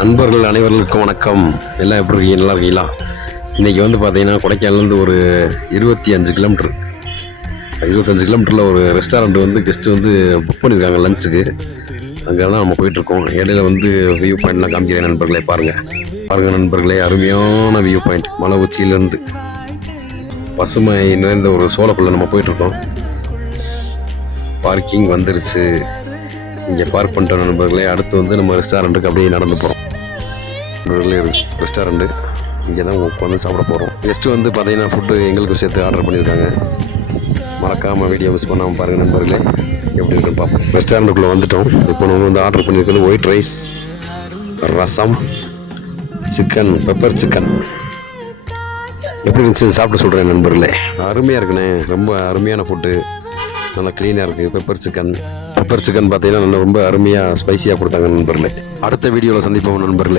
நண்பர்கள் அனைவர்களுக்கும் வணக்கம். எல்லாம் எப்படி இருக்கீங்க? நல்லா இருக்கீங்களா? இன்றைக்கி வந்து பார்த்தீங்கன்னா கொடைக்கானலேருந்து ஒரு 25 கிலோமீட்டர் 25 கிலோமீட்டரில் ஒரு ரெஸ்டாரண்ட் வந்து கெஸ்ட்டு வந்து புக் பண்ணியிருக்காங்க லஞ்சுக்கு. அங்கே தான் நம்ம போயிட்டுருக்கோம். இடையில வந்து வியூ பாயிண்ட்லாம் காமிக்கிறேன் நண்பர்களே. பாருங்கள் நண்பர்களே, அருமையான வியூ பாயிண்ட். மலை உச்சியிலேருந்து பசுமை நிறைந்த ஒரு சோளக்குள்ளே நம்ம போயிட்டுருக்கோம். பார்க்கிங் வந்துருச்சு. இங்கே பார்க் பண்ணிட்டோம் நண்பர்களே. அடுத்து வந்து நம்ம ரெஸ்டாரண்ட்டுக்கு அப்படியே நடந்து போகிறோம். நண்பர்களே, ரெஸ்டாரண்ட்டு இங்கே தான் உட்காந்து சாப்பிட போகிறோம். கெஸ்ட்டு வந்து பார்த்தீங்கன்னா ஃபுட்டு எங்களுக்கும் சேர்த்து ஆர்டர் பண்ணியிருக்காங்க. மறக்காமல் வீடியோ மிஸ் பண்ணாமல் பாருங்கள் நண்பர்களே. எப்படி இருக்குன்னு பார்ப்போம். ரெஸ்டாரண்ட்டுக்குள்ளே வந்துட்டோம். இப்போ நம்ம வந்து ஆர்டர் பண்ணியிருக்கிறது ஒயிட் ரைஸ், ரசம், சிக்கன், பெப்பர் சிக்கன். எப்படி இருந்துச்சு சாப்பிட சொல்கிறேன் நண்பர்களே. அருமையாக இருக்குண்ணே. ரொம்ப அருமையான ஃபுட்டு. நல்லா க்ளீனாக இருக்குது. பெப்பர் சிக்கன் பார்த்தீங்கன்னா நல்லா ரொம்ப அருமையாக ஸ்பைசியாக கொடுத்தாங்க நண்பர்களே. அடுத்த வீடியோவில் சந்திப்போம் நண்பர்களே.